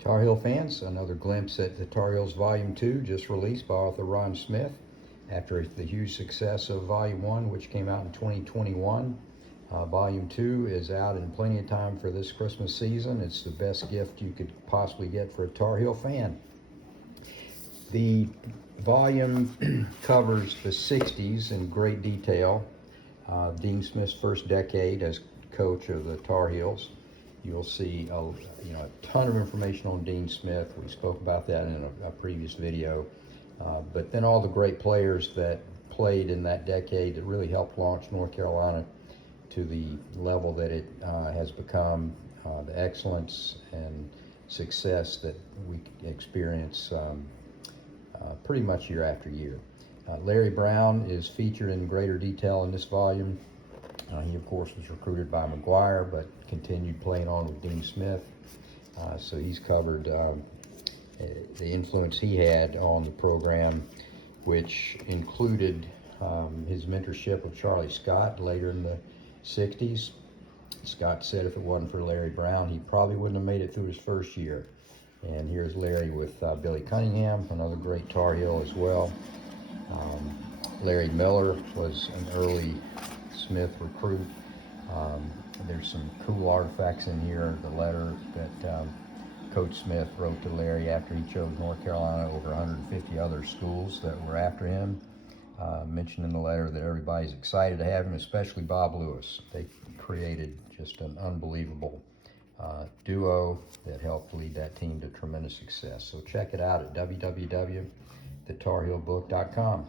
Tar Heel fans, another glimpse at the Tar Heels Volume 2, just released by author Ron Smith after the huge success of Volume 1, which came out in 2021. Volume 2 is out in plenty of time for this Christmas season. It's the best gift you could possibly get for a Tar Heel fan. The volume covers the 60s in great detail, Dean Smith's first decade as coach of the Tar Heels. You'll see a ton of information on Dean Smith. We spoke about that in a previous video. But then all the great players that played in that decade that really helped launch North Carolina to the level that it has become, the excellence and success that we experience pretty much year after year. Larry Brown is featured in greater detail in this volume. He, of course, was recruited by McGuire, but continued playing on with Dean Smith. So he's covered the influence he had on the program, which included his mentorship with Charlie Scott later in the 60s. Scott said if it wasn't for Larry Brown, he probably wouldn't have made it through his first year. And here's Larry with Billy Cunningham, another great Tar Heel as well. Larry Miller was an early Smith recruit. There's some cool artifacts in here. The letter that Coach Smith wrote to Larry after he chose North Carolina over 150 other schools that were after him. Mentioned in the letter that everybody's excited to have him, especially Bob Lewis. They created just an unbelievable duo that helped lead that team to tremendous success. So check it out at www.thetarheelbook.com.